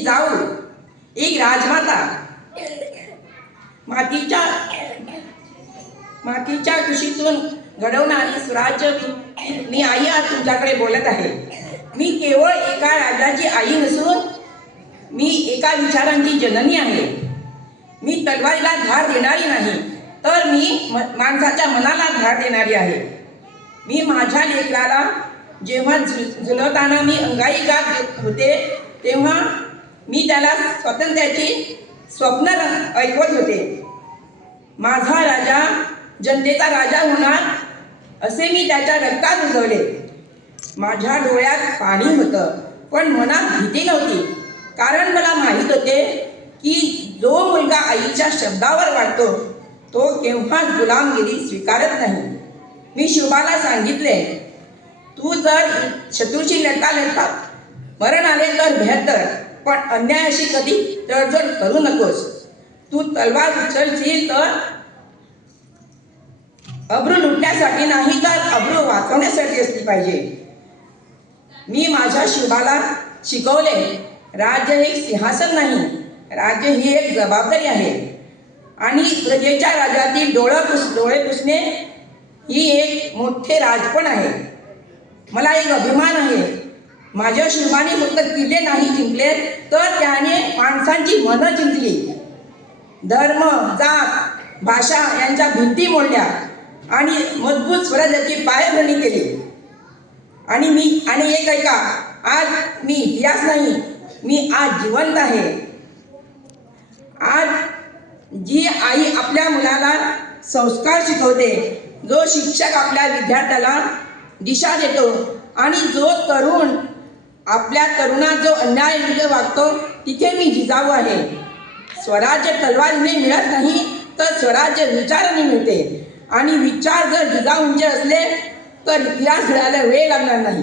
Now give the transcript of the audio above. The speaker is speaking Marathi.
जिजाऊ एक राजमाता, मातीच्या कुशीतून घडवणारी स्वराज्य मी आई आज तुमच्याकडे बोलत आहे. मी केवळ एका राजाची आई नसून मी एका विचारांची जननी आहे. मी तलवारीला धार देणारी नाही, तर मी माणसाच्या मनाला धार देणारी आहे. मी माझ्या लेकराला जेव्हा झुलवताना मी अंगाई गात होते, तेव्हा मी त्याला स्वातंत्र्याची स्वप्न ऐकवत होते. माझा राजा जनतेचा राजा होणार असे मी त्याच्या रक्तात रुजवले. माझ्या डोळ्यात पाणी होतं, पण मनात भीती नव्हती, कारण मला माहीत होते की जो मुलगा आईच्या शब्दावर वाढतो तो केव्हाच गुलामगिरी स्वीकारत नाही. मी शुभाला सांगितले, तू जर शत्रूशी लढता मरण आले तर बेहत्तर, पण अन्यायाशी कधी तडजोड करू नकोस. तू तलवार उचलशील तर अब्रू लुटण्यासाठी नाही, तर अब्रू वाचवण्यासाठी असली पाहिजे. मी माझ्या शुभाला शिकवले, राज्य हे सिंहासन नाही, राज्य ही एक जबाबदारी आहे. आणि प्रजेच्या राज्यातील डोळे पुसणे ही एक मोठे राजपण आहे. मला एक अभिमान आहे. माझ्या शुभाने फक्त किल्ले नाही जिंकले, तर त्याने माणसांची मनं जिंकली. धर्म, जात, भाषा यांच्या भिंती मोडल्या आणि मजबूत स्वराज्याची पायभरणी केली. आणि एक ऐका, आज मी इतिहास नाही, मी आज जिवंत आहे. आज जी आई आपल्या मुलाला संस्कार शिकवते, जो शिक्षक आपल्या विद्यार्थ्याला दिशा देतो आणि जो तरुण आपल्या तरुणात जो अन्याय वागतो, तिथे मी जिजाऊ आहे. स्वराज्य तलवारीने मिळत नाही, तर स्वराज्य विचाराने मिळते. आणि विचार जर जिजाऊंचे असले तर इतिहास घडायला वेळ लागणार नाही.